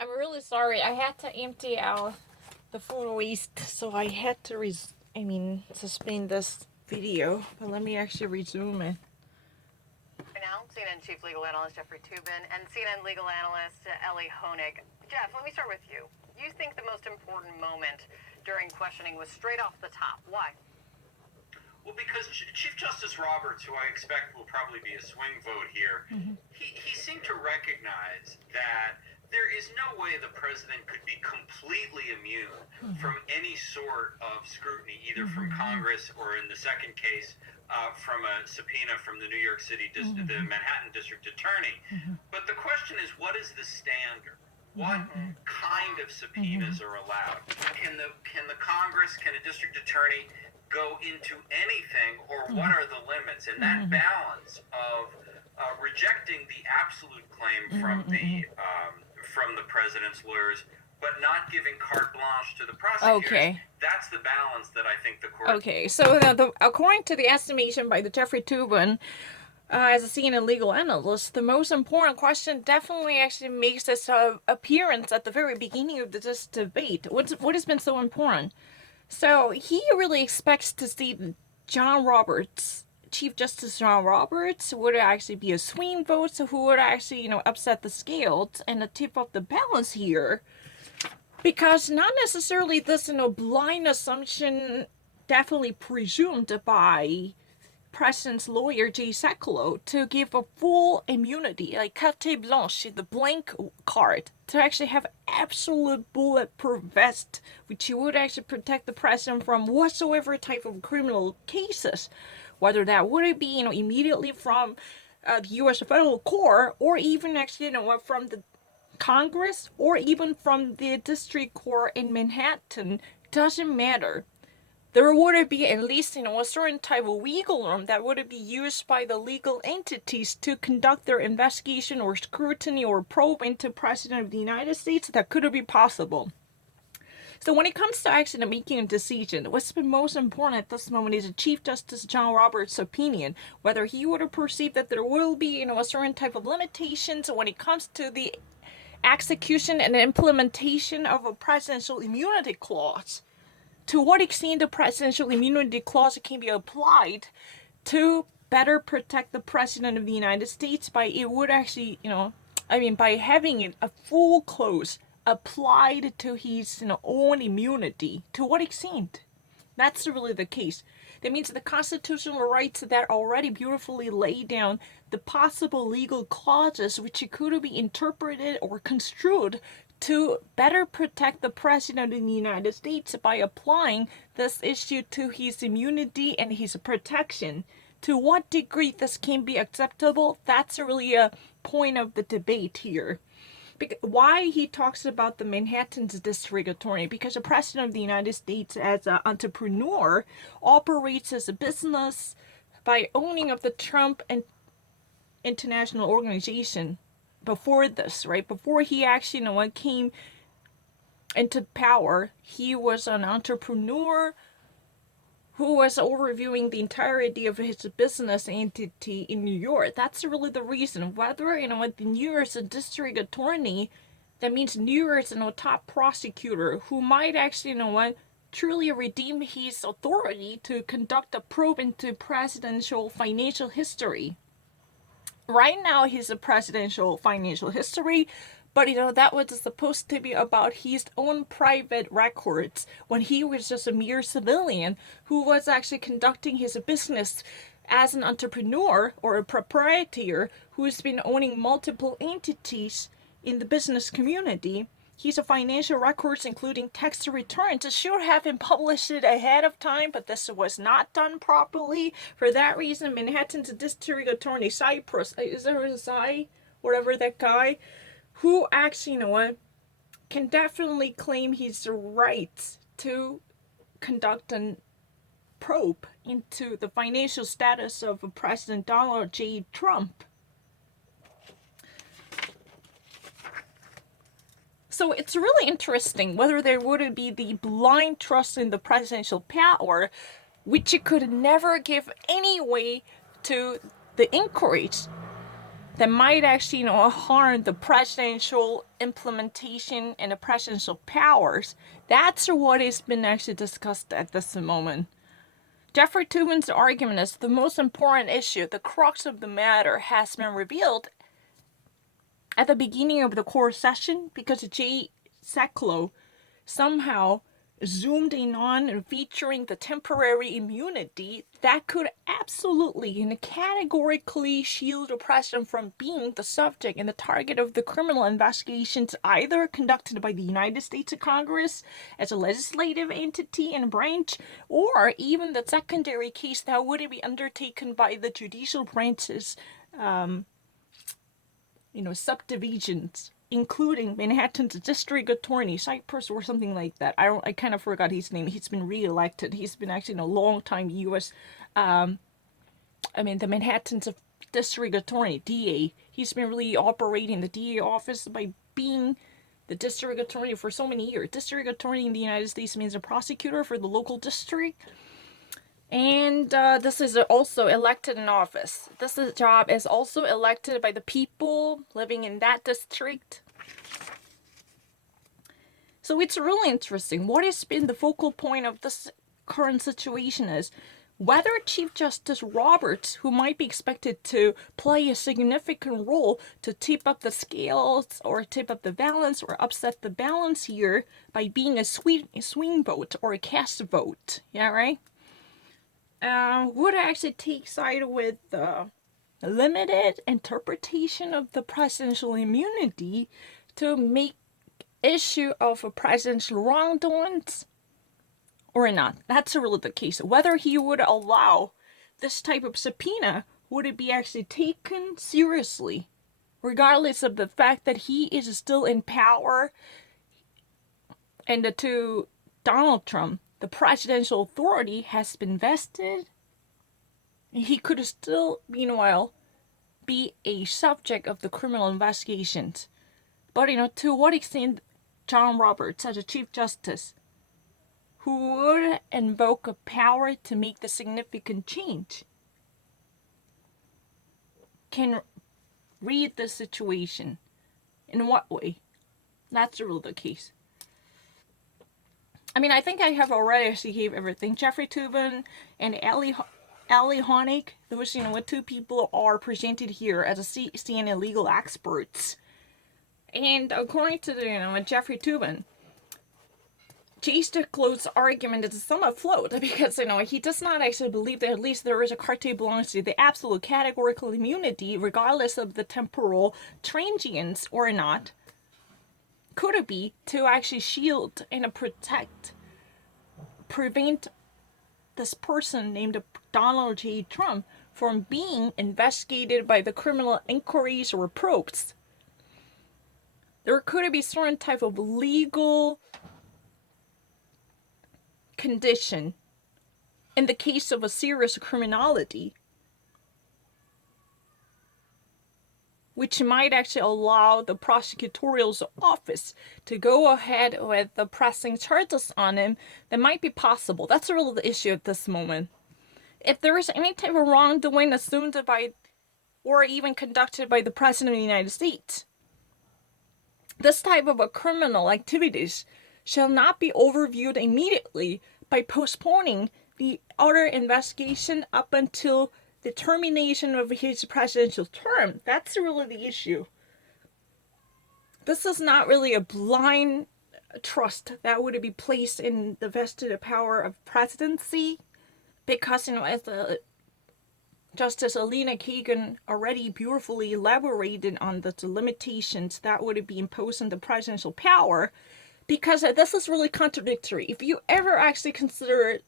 I'm really sorry. I had to empty out the food waste, so I had to suspend this video. But let me actually resume it. Now, CNN Chief Legal Analyst Jeffrey Toobin and CNN Legal Analyst Ellie Honig. Jeff, let me start with you. You think the most important moment during questioning was straight off the top. Why? Well, because Chief Justice Roberts, who I expect will probably be a swing vote here, he seemed to recognize that there is no way the president could be completely immune from any sort of scrutiny, either from Congress or, in the second case, from a subpoena from the New York City, the Manhattan District Attorney. But the question is, what is the standard? What kind of subpoenas are allowed? Can the Congress, can a district attorney go into anything, or what are the limits? And that balance of rejecting the absolute claim from the president's lawyers, but not giving carte blanche to the prosecutors. Okay. That's the balance that I think the court. Okay, so according to the estimation by the Jeffrey Toobin, as a CNN legal analyst, the most important question definitely actually makes its appearance at the very beginning of this debate. What has been so important? So he really expects to see John Roberts, Chief Justice John Roberts, would actually be a swing vote, so who would actually, upset the scales and the tip of the balance here. Because not necessarily this, blind assumption definitely presumed by President's lawyer Jay Sekulow to give a full immunity, like carte blanche, the blank card, to actually have absolute bulletproof vest, which would actually protect the president from whatsoever type of criminal cases, whether that would be, immediately from the U.S. federal court, or even actually, from the Congress, or even from the district court in Manhattan. Doesn't matter. There would be at least, a certain type of wiggle room that would be used by the legal entities to conduct their investigation or scrutiny or probe into President of the United States. That could be possible. So when it comes to actually making a decision, what's been most important at this moment is Chief Justice John Roberts' opinion, whether he would have perceived that there will be, a certain type of limitations when it comes to the execution and implementation of a presidential immunity clause. To what extent the presidential immunity clause can be applied to better protect the president of the United States by it would actually, by having it a full clause applied to his own immunity. To what extent? That's really the case. That means the constitutional rights that already beautifully lay down the possible legal clauses which could be interpreted or construed to better protect the president of the United States by applying this issue to his immunity and his protection. To what degree this can be acceptable, that's really a point of the debate here. Why he talks about the Manhattan's district attorney? Because the president of the United States, as an entrepreneur, operates as a business by owning of the Trump and International Organization. Before this, right? Before he actually, came into power, he was an entrepreneur who was overviewing the entirety of his business entity in New York. That's really the reason. Whether, the New York's district attorney, that means New York's, top prosecutor, who might actually, truly redeem his authority to conduct a probe into presidential financial history. Right now, he's a presidential financial history, but that was supposed to be about his own private records when he was just a mere civilian who was actually conducting his business as an entrepreneur or a proprietor who's been owning multiple entities in the business community. His financial records, including tax returns, should have been published ahead of time, but this was not done properly. For that reason, Manhattan's district attorney, Cyprus, is there a Cy? Whatever that guy, who actually, can definitely claim his rights to conduct a probe into the financial status of President Donald J. Trump. So it's really interesting whether there would be the blind trust in the presidential power, which it could never give any way to the inquiries. that might actually, harm the presidential implementation and the presidential powers. That's what has been actually discussed at this moment. Jeffrey Toobin's argument is the most important issue, the crux of the matter, has been revealed at the beginning of the core session because Jay Sekulow somehow zoomed in on and featuring the temporary immunity that could absolutely and categorically shield the president from being the subject and the target of the criminal investigations either conducted by the United States Congress as a legislative entity and branch, or even the secondary case that would be undertaken by the judicial branches, subdivisions, including Manhattan's district attorney, Cyprus or something like that. I kind of forgot his name. He's been re-elected. He's been actually a long time U.S. The Manhattan's district attorney, DA. He's been really operating the DA office by being the district attorney for so many years. District attorney in the United States means a prosecutor for the local district. And this is also elected in office. This job is also elected by the people living in that district. So it's really interesting. What has been the focal point of this current situation is whether Chief Justice Roberts, who might be expected to play a significant role to tip up the scales or tip up the balance or upset the balance here by being a swing vote or a cast vote. Yeah, right? Would actually take side with the limited interpretation of the presidential immunity to make issue of a presidential wrongdoings or not. That's really the case. Whether he would allow this type of subpoena, would it be actually taken seriously, regardless of the fact that he is still in power and to Donald Trump, the presidential authority has been vested. He could still, meanwhile, be a subject of the criminal investigations. But, to what extent John Roberts, as a Chief Justice, who would invoke a power to make the significant change, can read the situation. In what way? That's really the case. I think I have already actually gave everything. Jeffrey Toobin and Ali Honig, those, what two people are presented here as a CNN legal experts. And according to Jeffrey Toobin, Jay Sekulow's argument is somewhat flawed because he does not actually believe that at least there is a carte blanche to the absolute categorical immunity, regardless of the temporal transience or not. Could it be to actually shield and prevent this person named Donald J. Trump from being investigated by the criminal inquiries or probes? There could be certain type of legal condition in the case of a serious criminality, which might actually allow the prosecutorial office to go ahead with the pressing charges on him. That might be possible. That's really the issue at this moment. If there is any type of wrongdoing assumed by or even conducted by the President of the United States, this type of criminal activities shall not be overviewed immediately by postponing the other investigation up until the termination of his presidential term. That's really the issue. This is not really a blind trust that would be placed in the vested power of presidency, because as Justice Elena Kagan already beautifully elaborated on the limitations that would be imposed on the presidential power, because this is really contradictory. If you ever actually consider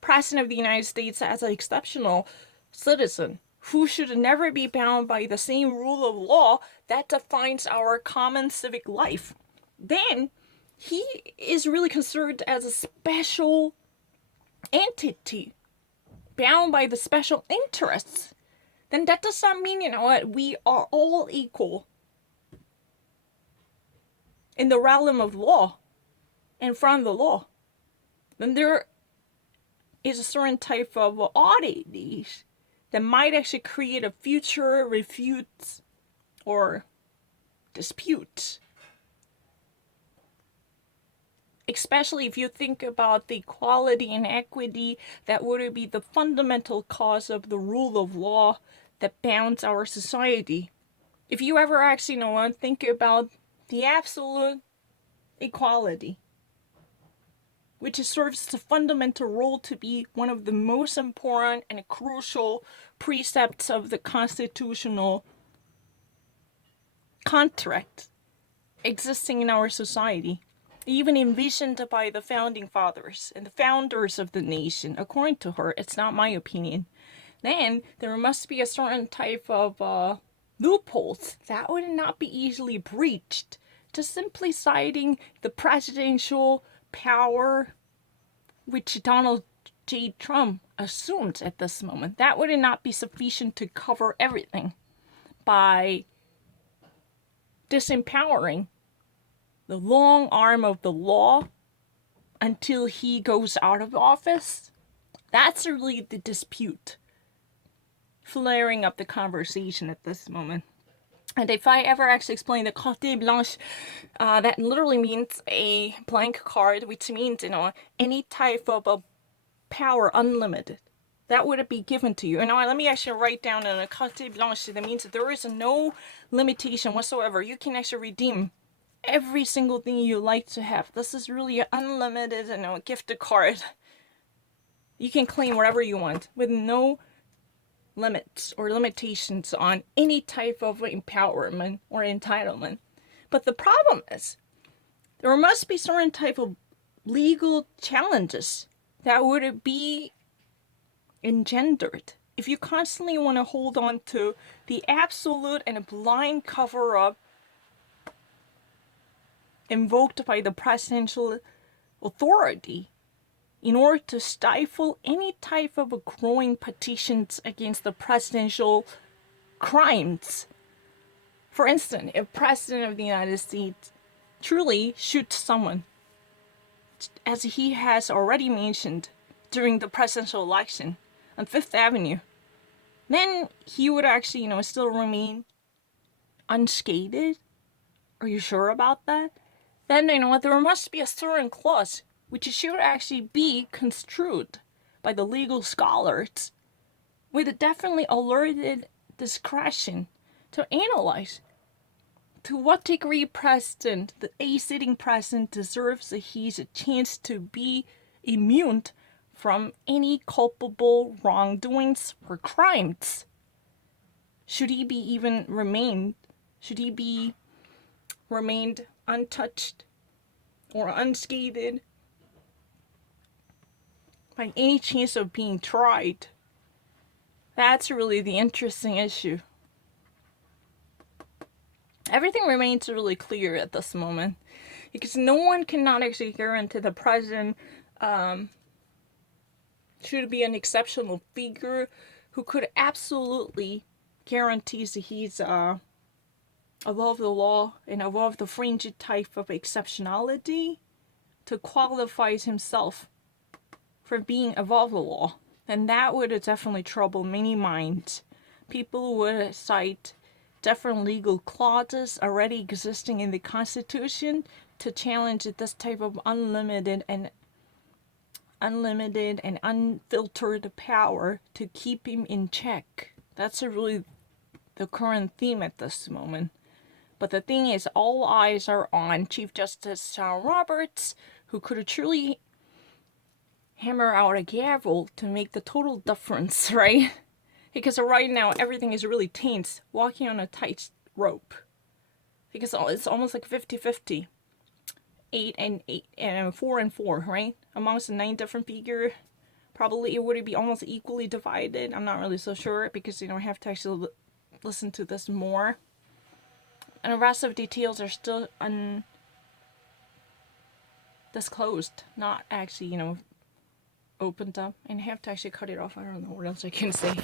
President of the United States as an exceptional citizen who should never be bound by the same rule of law that defines our common civic life, then he is really considered as a special entity bound by the special interests. Then that does not mean, we are all equal in the realm of law and from the law. Then there is a certain type of oddities that might actually create a future refutes or dispute. Especially if you think about the equality and equity that would be the fundamental cause of the rule of law that bounds our society. If you ever actually think about the absolute equality, which serves as a fundamental role to be one of the most important and crucial precepts of the constitutional contract existing in our society, even envisioned by the founding fathers and the founders of the nation. According to her, it's not my opinion. Then there must be a certain type of loopholes that would not be easily breached. Just simply citing the presidential power which Donald J. Trump assumed at this moment, that would not be sufficient to cover everything by disempowering the long arm of the law until he goes out of office. That's really the dispute flaring up the conversation at this moment. And if I ever actually explain the carte blanche, that literally means a blank card, which means, any type of a power unlimited. That would be given to you. And let me actually write down in a carte blanche. That means that there is no limitation whatsoever. You can actually redeem every single thing you like to have. This is really an unlimited, gift card. You can claim whatever you want with no limits or limitations on any type of empowerment or entitlement. But the problem is, there must be certain type of legal challenges that would be engendered if you constantly want to hold on to the absolute and blind cover-up invoked by the presidential authority in order to stifle any type of growing petitions against the presidential crimes. For instance, if President of the United States truly shoots someone, as he has already mentioned during the presidential election on Fifth Avenue, then he would actually, still remain unscathed. Are you sure about that? Then, there must be a certain clause which should actually be construed by the legal scholars with definitely alerted discretion to analyze to what degree a sitting president deserves his chance to be immune from any culpable wrongdoings or crimes. Should he be remained untouched or unscathed by any chance of being tried? That's really the interesting issue. Everything remains really clear at this moment because no one cannot actually guarantee the president should be an exceptional figure who could absolutely guarantee that he's above the law and above the fringe type of exceptionality to qualify himself for being above the law. And that would definitely trouble many minds. People would cite different legal clauses already existing in the Constitution to challenge this type of unlimited and unfiltered power to keep him in check. That's really the current theme at this moment. But the thing is, all eyes are on Chief Justice John Roberts, who could truly hammer out a gavel to make the total difference, right? Because right now, everything is really tense, walking on a tight rope. Because it's almost like 50-50. 8 and 4 and 4, right? Amongst the 9 different figures. Probably it would be almost equally divided. I'm not really so sure because, I have to actually listen to this more. And the rest of the details are still undisclosed. Not actually, opened up. And I have to actually cut it off. I don't know what else I can say.